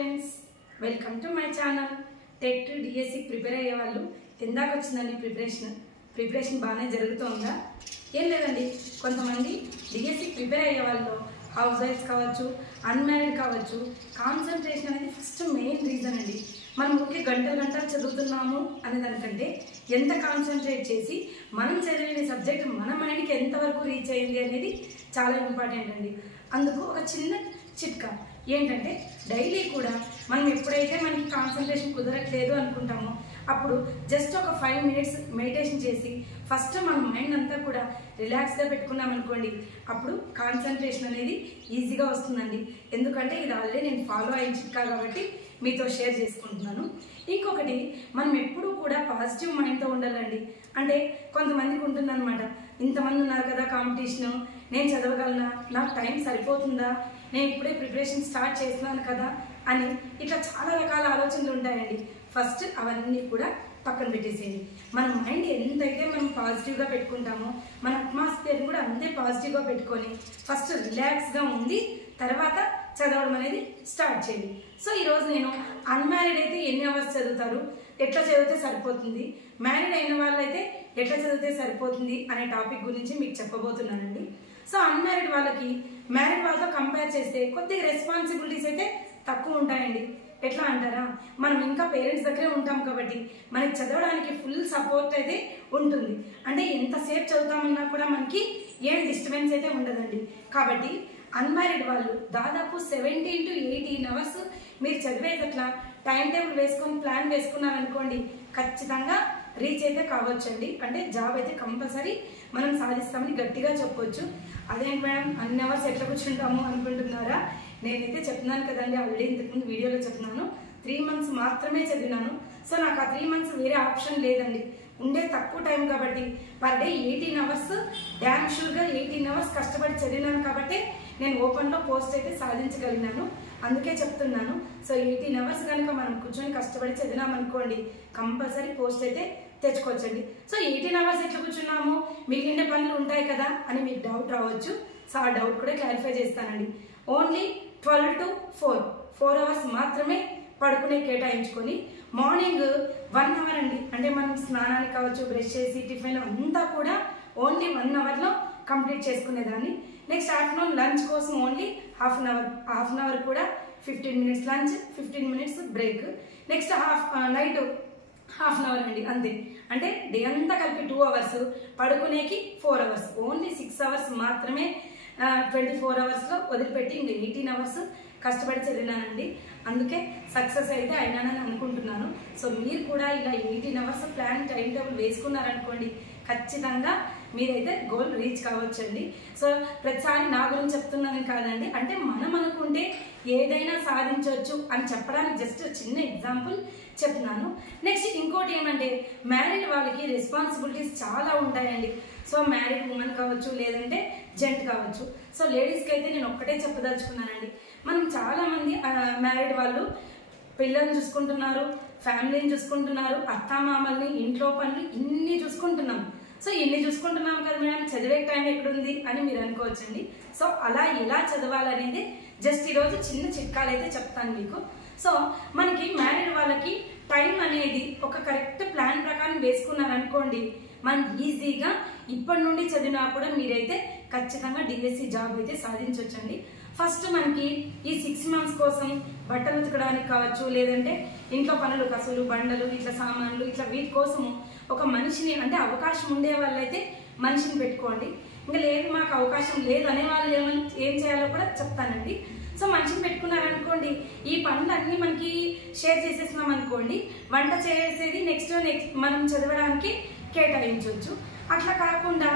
Friends, welcome to my channel. TET DSC prepare అయ్యే వాళ్ళు ఎందాక వచ్చిందండి ప్రిపరేషన్ బాగానే జరుగుతుందా? ఏం లేదండి, కొంతమంది డిఎస్సి ప్రిపేర్ అయ్యే వాళ్ళు హౌస్ వైఫ్స్ కావచ్చు, అన్మ్యారీడ్ కావచ్చు, కాన్సన్ట్రేషన్ అనేది ఫస్ట్ మెయిన్ రీజన్ అండి. మనం ఊరికే గంటలు చదువుతున్నాము అనే దానికంటే ఎంత కాన్సన్ట్రేట్ చేసి మనం చదివిన సబ్జెక్ట్ మన మైండ్కి ఎంతవరకు రీచ్ అయింది అనేది చాలా ఇంపార్టెంట్ అండి. అందుకు ఒక చిన్న చిట్కా ఏంటంటే, డైలీ కూడా మనం ఎప్పుడైతే మనకి కాన్సన్ట్రేషన్ కుదరట్లేదు అనుకుంటామో అప్పుడు జస్ట్ ఒక 5 minutes మెడిటేషన్ చేసి ఫస్ట్ మన మైండ్ అంతా కూడా రిలాక్స్గా పెట్టుకున్నాం అనుకోండి, అప్పుడు కాన్సన్ట్రేషన్ అనేది ఈజీగా వస్తుందండి. ఎందుకంటే ఇది ఆల్రెడీ నేను ఫాలో అయిన చిట్కా కాబట్టి మీతో షేర్ చేసుకుంటున్నాను. ఇంకొకటి, మనం ఎప్పుడూ కూడా పాజిటివ్ మైండ్తో ఉండాలండి. అంటే కొంతమందికి ఉంటుందన్నమాట, ఇంతమంది ఉన్నారు కదా కాంపిటీషను, నేను చదవగలనా, నాకు టైం సరిపోతుందా, నేను ఇప్పుడే ప్రిపరేషన్ స్టార్ట్ చేస్తున్నాను కదా అని ఇట్లా చాలా రకాల ఆలోచనలు ఉంటాయండి. ఫస్ట్ అవన్నీ కూడా పక్కన పెట్టేసేయండి. మన మైండ్ ఎంతైతే మనం పాజిటివ్గా పెట్టుకుంటామో మన అట్మాస్ఫియర్ కూడా అంతే పాజిటివ్గా పెట్టుకొని ఫస్ట్ రిలాక్స్గా ఉండి తర్వాత చదవడం అనేది స్టార్ట్ చేయండి. సో ఈరోజు నేను అన్మ్యారీడ్ అయితే ఎన్ని అవర్స్ చదువుతారు, ఎట్లా చదివితే సరిపోతుంది, మ్యారీడ్ అయిన వాళ్ళైతే ఎట్లా చదివితే సరిపోతుంది అనే టాపిక్ గురించి మీకు చెప్పబోతున్నానండి. సో అన్మ్యారీడ్ వాళ్ళకి మ్యారీడ్ వాళ్ళతో కంపేర్ చేస్తే కొద్దిగా రెస్పాన్సిబిలిటీస్ అయితే తక్కువ ఉంటాయండి. ఎట్లా అంటారా, మనం ఇంకా పేరెంట్స్ దగ్గరే ఉంటాం కాబట్టి మనకి చదవడానికి ఫుల్ సపోర్ట్ అయితే ఉంటుంది. అంటే ఎంతసేపు చదువుతామన్నా కూడా మనకి ఏం డిస్టర్బెన్స్ అయితే ఉండదండి. కాబట్టి అన్మ్యారీడ్ వాళ్ళు దాదాపు 17 to 18 hours మీరు చదివేటట్లా టైం టేబుల్ వేసుకొని ప్లాన్ వేసుకున్నారనుకోండి, ఖచ్చితంగా రీచ్ అయితే కావచ్చండి. అంటే జాబ్ అయితే కంపల్సరీ మనం సాధిస్తామని గట్టిగా చెప్పొచ్చు. అదేంటి మేడం అన్ని అవర్స్ ఎట్లా కూర్చుంటాము అనుకుంటున్నారా? నేనైతే చెప్తున్నాను కదండి, ఆల్రెడీ ఇంతకుముందు వీడియోలో చెప్తున్నాను, 3 months మాత్రమే చదివినాను. సో నాకు ఆ 3 months వేరే ఆప్షన్ లేదండి. ఉండే తక్కువ టైం కాబట్టి పర్ డే 18 hours డ్యామ్ షూర్గా 18 hours కష్టపడి చదివినాను కాబట్టి నేను ఓపెన్లో పోస్ట్ అయితే సాధించగలిగినాను. అందుకే చెప్తున్నాను. సో 18 hours కనుక మనం కూర్చొని కష్టపడి చదివినామనుకోండి, కంపల్సరీ పోస్ట్ అయితే తెచ్చుకోవచ్చండి. సో 18 hours ఎట్లా కూర్చున్నాము, మిగిలిన పనులు ఉంటాయి కదా అని మీకు డౌట్ రావచ్చు. సో ఆ డౌట్ కూడా క్లారిఫై చేస్తానండి. ఓన్లీ 12 to 4 hours మాత్రమే పడుకునే కేటాయించుకొని మార్నింగ్ 1 hour అండి. అంటే మనం స్నానానికి కావచ్చు, బ్రష్ చేసి టిఫిన్ అంతా కూడా ఓన్లీ 1 hourలో కంప్లీట్ చేసుకునేదాన్ని. నెక్స్ట్ ఆఫ్టర్నూన్ లంచ్ కోసం ఓన్లీ హాఫ్ అన్ అవర్ కూడా 15 minutes lunch, 15 minutes break. Next night half an hour అండి, అంతే. అంటే డే అంతా కలిపి 2 hours, పడుకునేకి 4 hours, ఓన్లీ 6 hours మాత్రమే 24 hoursలో వదిలిపెట్టి ఇంకా 18 hours కష్టపడి చదివినానండి. అందుకే సక్సెస్ అయితే అయినానని అనుకుంటున్నాను. సో మీరు కూడా ఇలా 18 hours ప్లాన్ టైం టేబుల్ వేసుకున్నారనుకోండి, ఖచ్చితంగా మీరైతే గోల్ రీచ్ కావచ్చండి. సో ప్రతిసారి నా గురించి చెప్తున్నాను కాదండి, అంటే మనం అనుకుంటే ఏదైనా సాధించవచ్చు అని చెప్పడానికి జస్ట్ చిన్న ఎగ్జాంపుల్ చెప్తున్నాను. నెక్స్ట్ ఇంకోటి ఏమంటే, మ్యారీడ్ వాళ్ళకి రెస్పాన్సిబిలిటీస్ చాలా ఉంటాయండి. సో మ్యారీడ్ ఉమెన్ కావచ్చు, లేదంటే జెంట్ కావచ్చు. సో లేడీస్కి అయితే నేను ఒక్కటే చెప్పదలుచుకున్నానండి, మనం చాలామంది మ్యారీడ్ వాళ్ళు పిల్లల్ని చూసుకుంటున్నారు, ఫ్యామిలీని చూసుకుంటున్నారు, అత్తామామల్ని, ఇంట్లో పనులు ఇన్ని చూసుకుంటున్నాం. సో ఇన్ని చూసుకుంటున్నాం కదా మేడం, చదివే టైం ఎక్కడుంది అని మీరు అనుకోవచ్చండి. సో అలా ఎలా చదవాలనేది జస్ట్ ఈరోజు చిన్న చిట్కాలు అయితే చెప్తాను మీకు. సో మనకి మ్యారీడ్ వాళ్ళకి టైం అనేది ఒక కరెక్ట్ ప్లాన్ ప్రకారం వేసుకున్నారనుకోండి, మనం ఈజీగా ఇప్పటి నుండి చదివినా కూడా మీరైతే ఖచ్చితంగా డిఎస్సి జాబ్ అయితే సాధించవచ్చండి. ఫస్ట్ మనకి ఈ 6 months కోసం బట్టలు ఉతకడానికి కావచ్చు, లేదంటే ఇంట్లో పనులు, కసులు, బండలు, ఇట్లా సామాన్లు, ఇట్లా వీటి కోసము ఒక మనిషిని, అంటే అవకాశం ఉండే వాళ్ళైతే మనిషిని పెట్టుకోండి. ఇంకా లేదు మాకు అవకాశం లేదు అనే వాళ్ళు ఏం చేయాలో కూడా చెప్తానండి. సో మనిషిని పెట్టుకున్నారనుకోండి, ఈ పనులు అన్నీ మనకి షేర్ చేసేసినాం అనుకోండి, వంట చేసేది నెక్స్ట్ మనం చదవడానికి కేటాయించవచ్చు. అట్లా కాకుండా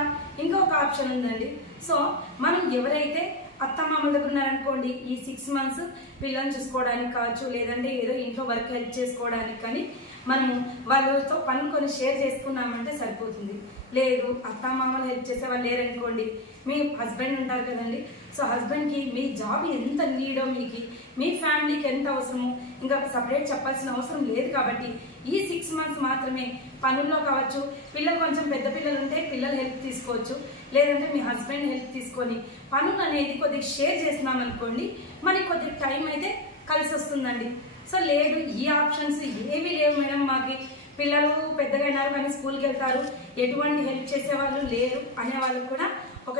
ఇంకొక ఆప్షన్ ఉందండి. సో మనం ఎవరైతే అత్తమామల దగ్గర ఉన్నారనుకోండి, ఈ 6 months పిల్లల్ని చూసుకోవడానికి కావచ్చు, లేదంటే ఏదో ఇంట్లో వర్క్ హెల్ప్ చేసుకోవడానికి కానీ మనము వాళ్ళతో పనులు కొన్ని షేర్ చేసుకున్నామంటే సరిపోతుంది. లేదు అత్తమామలు హెల్ప్ చేసే వాళ్ళు లేరనుకోండి, మీ హస్బెండ్ ఉంటారు కదండి. సో హస్బెండ్కి మీ జాబ్ ఎంత నీడో, మీకు మీ ఫ్యామిలీకి ఎంత అవసరమో ఇంకా సపరేట్ చెప్పాల్సిన అవసరం లేదు. కాబట్టి ఈ 6 months మాత్రమే పనుల్లో కావచ్చు, పిల్లలు కొంచెం పెద్ద పిల్లలు ఉంటే పిల్లలు హెల్ప్ తీసుకోవచ్చు, లేదంటే మీ హస్బెండ్ హెల్ప్ తీసుకొని పనులు అనేది కొద్దిగా షేర్ చేస్తున్నాం అనుకోండి, మనకి కొద్దిగా టైం అయితే కలిసి వస్తుందండి. సో లేదు, ఈ ఆప్షన్స్ ఏవి లేవు మేడం, మాకు పిల్లలు పెద్దగా అయినారు కానీ స్కూల్కి వెళ్తారు, ఎటువంటి హెల్ప్ చేసేవాళ్ళు లేరు అనే వాళ్ళకి కూడా ఒక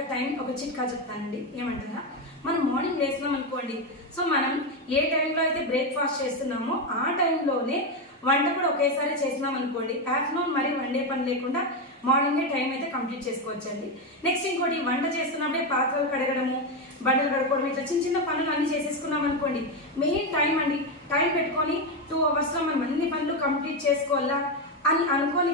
చిట్కా చెప్తానండి. ఏమంటారా, మనం మార్నింగ్ లేస్తున్నాం అనుకోండి, సో మనం ఏ టైంలో అయితే బ్రేక్ఫాస్ట్ చేస్తున్నామో ఆ టైంలోనే వంట కూడా ఒకేసారి చేస్తున్నాం అనుకోండి, ఆఫ్టర్నూన్ మరి వండే పని లేకుండా మార్నింగే టైం అయితే కంప్లీట్ చేసుకోవచ్చండి. నెక్స్ట్ ఇంకోటి, వంట చేస్తున్నప్పుడే పాత్రలు కడగడము, బండలు కడుక్కోవడం, ఇట్లా చిన్న చిన్న పనులు అన్నీ చేసేసుకున్నాం అనుకోండి, మెయిన్ టైం అండి. టైం పెట్టుకొని 2 అవర్స్లో మనం అన్ని పనులు కంప్లీట్ చేసుకోవాలా అని అనుకోని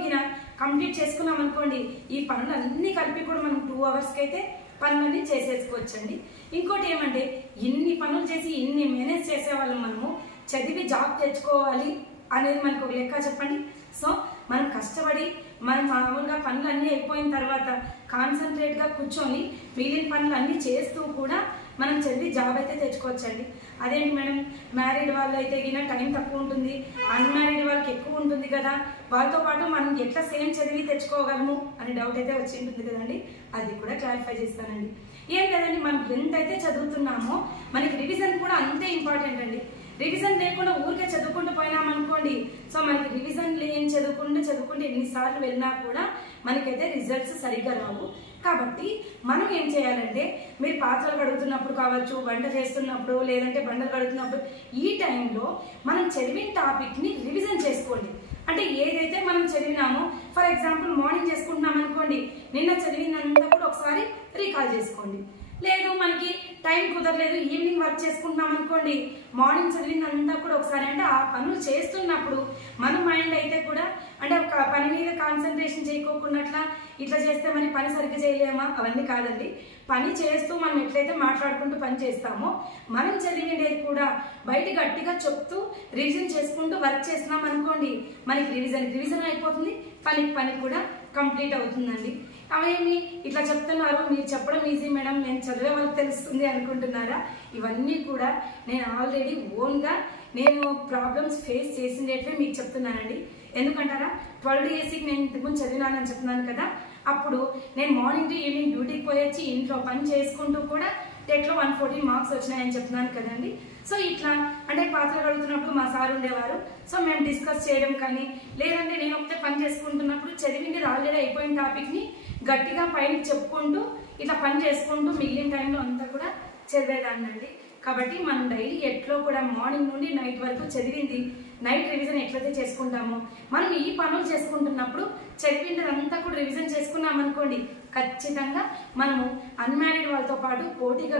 కంప్లీట్ చేసుకున్నాం అనుకోండి, ఈ పనులు అన్నీ కలిపి కూడా మనం 2 అవర్స్కి అయితే పనులన్నీ చేసేసుకోవచ్చండి. ఇంకోటి ఏమంటే, ఇన్ని పనులు చేసి ఇన్ని మేనేజ్ చేసేవాళ్ళం మనము చదివి జాబ్ తెచ్చుకోవాలి అనేది మనకు ఒక లెక్క చెప్పండి. సో మనం కష్టపడి మనం మామూలుగా పనులు అన్నీ అయిపోయిన తర్వాత కాన్సన్ట్రేట్గా కూర్చొని మిగిలిన పనులు అన్నీ చేస్తూ కూడా మనం చదివి జాబ్ అయితే తెచ్చుకోవచ్చండి. అదేంటి మేడం, మ్యారీడ్ వాళ్ళు అయితే గిన టైం తక్కువ ఉంటుంది, అన్మ్యారీడ్ వాళ్ళకి ఎక్కువ ఉంటుంది కదా, వాళ్ళతో పాటు మనం ఎట్లా సేమ్ చదివి తెచ్చుకోగలము అని డౌట్ అయితే వచ్చి ఉంటుంది కదండి. అది కూడా క్లారిఫై చేస్తానండి. ఏం లేదండి, మనం ఎంతైతే చదువుతున్నామో మనకి రివిజన్ కూడా అంతే ఇంపార్టెంట్ అండి. రివిజన్ లేకుండా ఊరికే చదువుకుంటూ పోయినామనుకోండి, సో మనకి రివిజన్ చదువుకుంటూ ఎన్నిసార్లు వెళ్ళినా కూడా మనకైతే రిజల్ట్స్ సరిగ్గా రావు. కాబట్టి మనం ఏం చేయాలంటే, మీరు పాత్రలు కడుగుతున్నప్పుడు కావచ్చు, వంట చేస్తున్నప్పుడు, లేదంటే బండలు కడుగుతున్నప్పుడు, ఈ టైంలో మనం చదివిన టాపిక్ని రివిజన్ చేసుకోండి. అంటే ఏదైతే మనం చదివినామో, ఫర్ ఎగ్జాంపుల్ మార్నింగ్ చేసుకుంటున్నాం అనుకోండి, నిన్న చదివినంతా కూడా ఒకసారి రీకాల్ చేసుకోండి. లేదు మనకి టైం కుదరలేదు, ఈవినింగ్ వర్క్ చేసుకుంటున్నాం అనుకోండి, మార్నింగ్ చదివిందంతా కూడా ఒకసారి, అంటే ఆ పనులు చేస్తున్నప్పుడు మన మైండ్ అయితే కూడా అంటే ఒక పని మీద కాన్సన్ట్రేషన్ చేయకోకుండా ఇట్లా చేస్తే మరి పని సరిగ్గా చేయలేమా, అవన్నీ కాదండి. పని చేస్తూ మనం ఎట్లయితే మాట్లాడుకుంటూ పని చేస్తామో, మనం చదివిండేది కూడా బయట గట్టిగా చెప్తూ రివిజన్ చేసుకుంటూ వర్క్ చేస్తున్నాం అనుకోండి, మనకి రివిజన్ అయిపోతుంది, పని కూడా కంప్లీట్ అవుతుందండి. అవేమి ఇట్లా చెప్తున్నారు, మీరు చెప్పడం ఈజీ మేడం, నేను చదివే వాళ్ళకి తెలుస్తుంది అనుకుంటున్నారా? ఇవన్నీ కూడా నేను ఆల్రెడీ ఓన్గా నేను ప్రాబ్లమ్స్ ఫేస్ చేసిండేటివే మీకు చెప్తున్నానండి. ఎందుకంటారా, 12 DSEకి నేను ఇంతకుముందు చదివినానని చెప్తున్నాను కదా, అప్పుడు నేను మార్నింగ్ టు ఈవినింగ్ డ్యూటీకి పోయొచ్చి ఇంట్లో పని చేసుకుంటూ కూడా టెట్లో 114 మార్క్స్ వచ్చినాయని చెప్తున్నాను కదండి. సో ఇట్లా అంటే పాత్రలు కడుగుతున్నప్పుడు మా సార్ ఉండేవారు, సో మేము డిస్కస్ చేయడం కానీ, లేదంటే నేను ఒకటే పని చేసుకుంటున్నప్పుడు చదివింది ఆల్రెడీ అయిపోయిన టాపిక్ని గట్టిగా పైన చెప్పుకుంటూ ఇట్లా పని చేసుకుంటూ మిగిలిన టైంలో అంతా కూడా చదివేదాన్నండి. కాబట్టి మనం డైలీ ఎట్లో కూడా మార్నింగ్ నుండి నైట్ వరకు చదివింది నైట్ రివిజన్ ఎట్లయితే చేసుకుంటామో, మనం ఈ పనులు చేసుకుంటున్నప్పుడు చదివిందంతా కూడా రివిజన్ చేసుకున్నాం అనుకోండి, ఖచ్చితంగా మనము అన్మ్యారీడ్ వాళ్ళతో పాటు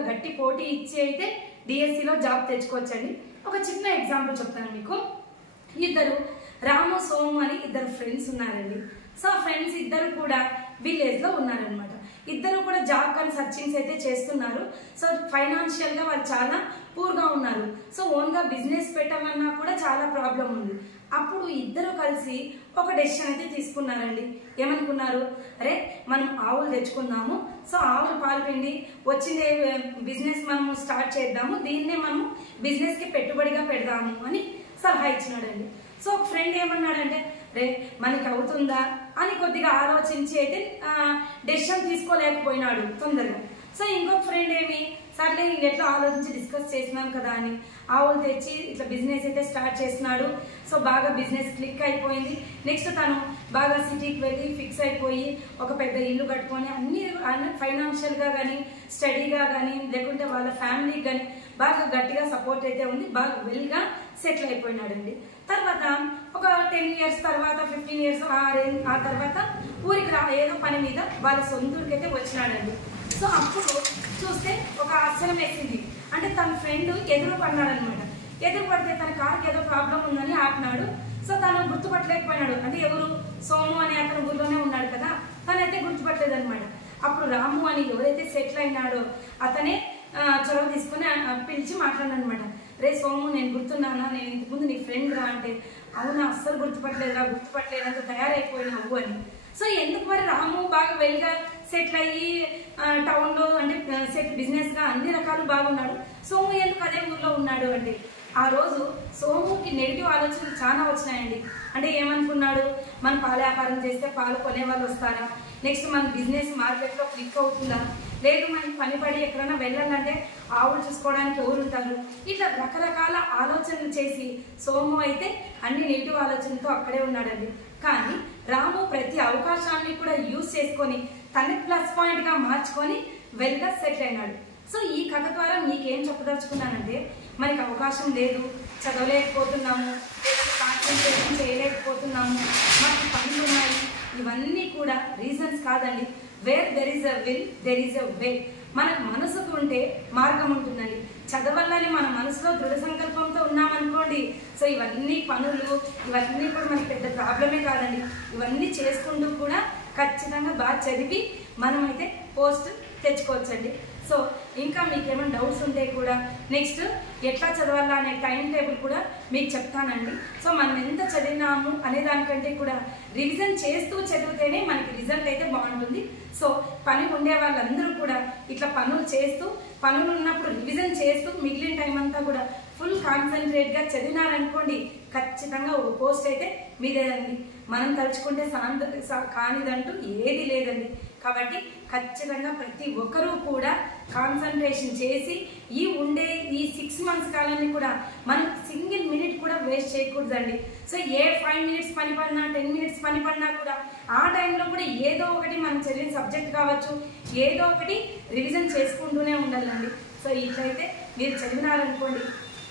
గట్టి పోటీ ఇచ్చి అయితే డిఎస్సిలో జాబ్ తెచ్చుకోవచ్చండి. ఒక చిన్న ఎగ్జాంపుల్ చెప్తాను మీకు. ఇద్దరు రాము సోము అని ఇద్దరు ఫ్రెండ్స్ ఉన్నారండి. సో ఆ ఫ్రెండ్స్ ఇద్దరు కూడా విలేజ్లో ఉన్నారనమాట. ఇద్దరు కూడా జాబ్ కానీ సర్చింగ్స్ అయితే చేస్తున్నారు. సో ఫైనాన్షియల్గా వాళ్ళు చాలా పూర్గా ఉన్నారు. సో ఓన్గా బిజినెస్ పెట్టాలన్నా కూడా చాలా ప్రాబ్లం ఉంది. అప్పుడు ఇద్దరు కలిసి ఒక డెసిషన్ అయితే తీసుకున్నారండి. ఏమనుకున్నారు, అరే మనం ఆవులు తెచ్చుకుందాము, సో ఆవులు పాలు పిండి వచ్చిందే బిజినెస్ మనము స్టార్ట్ చేద్దాము, దీన్నే మనము బిజినెస్కి పెట్టుబడిగా పెడదాము అని సలహా ఇచ్చినాడండి. సో ఒక ఫ్రెండ్ ఏమన్నాడంటే, రే మనకి అవుతుందా అని కొద్దిగా ఆలోచించి అయితే డెసిషన్ తీసుకోలేకపోయినాడు తొందరగా. సో ఇంకొక ఫ్రెండ్ ఏమి, సర్లే ఎట్లా ఆలోచించి డిస్కస్ చేసినాం కదా అని ఆవులు తెచ్చి ఇట్లా బిజినెస్ అయితే స్టార్ట్ చేసినాడు. సో బాగా బిజినెస్ క్లిక్ అయిపోయింది. నెక్స్ట్ తను బాగా సిటీకి వెళ్ళి ఫిక్స్ అయిపోయి ఒక పెద్ద ఇల్లు కట్టుకొని అన్ని ఫైనాన్షియల్గా కానీ స్టడీగా కానీ లేకుంటే వాళ్ళ ఫ్యామిలీకి కానీ బాగా గట్టిగా సపోర్ట్ అయితే ఉంది, బాగా వెల్గా సెటిల్ అయిపోయినాడండి. తర్వాత ఒక 10 years తర్వాత 15 years ఆ తర్వాత ఊరికి ఏదో పని మీద వాళ్ళ సొంత ఊరికి అయితే వచ్చినాడండి. సో అప్పుడు చూస్తే ఒక ఆశ్చర్యం వేసింది. అంటే తన ఫ్రెండ్ ఎదురు పడినాడు అనమాట. ఎదురు పడితే తన కార్కి ఏదో ప్రాబ్లం ఉందని ఆపినాడు. సో తను గుర్తుపట్టలేకపోయినాడు. అంటే ఎవరు, సోము అని అతను ఊళ్ళోనే ఉన్నాడు కదా, తనైతే గుర్తుపట్టలేదు అనమాట. అప్పుడు రాము అని ఎవరైతే సెటిల్ అయినాడో అతనే చొరవ తీసుకుని పిలిచి మాట్లాడనమాట. రే సోము, నేను గుర్తున్నానా, నేను ఇంతకుముందు నీ ఫ్రెండ్ రా అంటే, అవునా అస్సలు గుర్తుపట్టలేదంత తయారైపోయినావు అని. సో ఎందుకు మరి రాము బాగా వెల్గా సెటిల్ అయ్యి టౌన్లో అంటే బిజినెస్గా అన్ని రకాలు బాగున్నాడు, సోము ఎందుకు అదే ఊర్లో ఉన్నాడు అంటే, ఆ రోజు సోముకి నెగిటివ్ ఆలోచనలు చాలా వచ్చినాయండి. అంటే ఏమనుకున్నాడు, మన పాల వ్యాపారం చేస్తే పాలు కొనే వాళ్ళు వస్తారా, నెక్స్ట్ మన బిజినెస్ మార్కెట్లో క్లిక్ అవుతుందా, లేదు మనకి పని పడి ఎక్కడైనా వెళ్ళాలంటే ఆవులు చూసుకోవడానికి ఎవరు ఉంటారు, ఇట్లా రకరకాల ఆలోచనలు చేసి సోము అయితే అన్ని నెగిటివ్ ఆలోచనతో అక్కడే ఉన్నాడండి. కానీ రాము ప్రతి అవకాశాన్ని కూడా యూజ్ చేసుకొని తన ప్లస్ పాయింట్గా మార్చుకొని వెల్గా సెటిల్ అయినాడు. సో ఈ కథ ద్వారా మీకేం చెప్పదలుచుకున్నానంటే, మనకి అవకాశం లేదు, చదవలేకపోతున్నాము, కాన్సన్ట్రేషన్ చేయలేకపోతున్నాము, మనకి పనులు ఉన్నాయి, ఇవన్నీ కూడా రీజన్స్ కాదండి. Where there is a will there is a way. మనకు మనసుకు ఉంటే మార్గం ఉంటుందండి. చదవాలని మన మనసులో దృఢ సంకల్పంతో ఉన్నామనుకోండి, సో ఇవన్నీ పనులు ఇవన్నీ కూడా మనకి పెద్ద ప్రాబ్లమే కాదండి. ఇవన్నీ చేసుకుంటూ కూడా ఖచ్చితంగా బాగా చదివి మనమైతే పోస్ట్ తెచ్చుకోవచ్చండి. సో ఇంకా మీకు ఏమైనా డౌట్స్ ఉంటే కూడా నెక్స్ట్ ఎట్లా చదవాలా అనే టైం టేబుల్ కూడా మీకు చెప్తానండి. సో మనం ఎంత చదివినాము అనే దానికంటే కూడా రివిజన్ చేస్తూ చదివితేనే మనకి రిజల్ట్ అయితే బాగుంటుంది. సో పని ఉండే వాళ్ళందరూ కూడా ఇట్లా పనులు చేస్తూ, పనులు ఉన్నప్పుడు రివిజన్ చేస్తూ మిగిలిన టైం అంతా కూడా ఫుల్ కాన్సన్ట్రేట్గా చదివినారనుకోండి, ఖచ్చితంగా ఒక పోస్ట్ అయితే మీదేదండి. మనం తలుచుకుంటే కానిదంటూ ఏది లేదండి. కాబట్టి ఖచ్చితంగా ప్రతి ఒక్కరూ కూడా కాన్సన్ట్రేషన్ చేసి ఈ 6 months కాలాన్ని కూడా మనం సింగిల్ మినిట్ కూడా వేస్ట్ చేయకూడదండి. సో ఏ 5 minutes పని పడినా 10 minutes పని పడినా కూడా ఆ టైంలో కూడా ఏదో ఒకటి మనం చదివిన సబ్జెక్ట్ కావచ్చు, ఏదో ఒకటి రివిజన్ చేసుకుంటూనే ఉండాలండి. సో ఇట్లయితే మీరు చదివినారనుకోండి,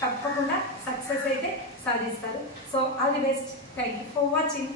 తప్పకుండా సక్సెస్ అయితే సాధిస్తారు. So all the best. Thank you for watching.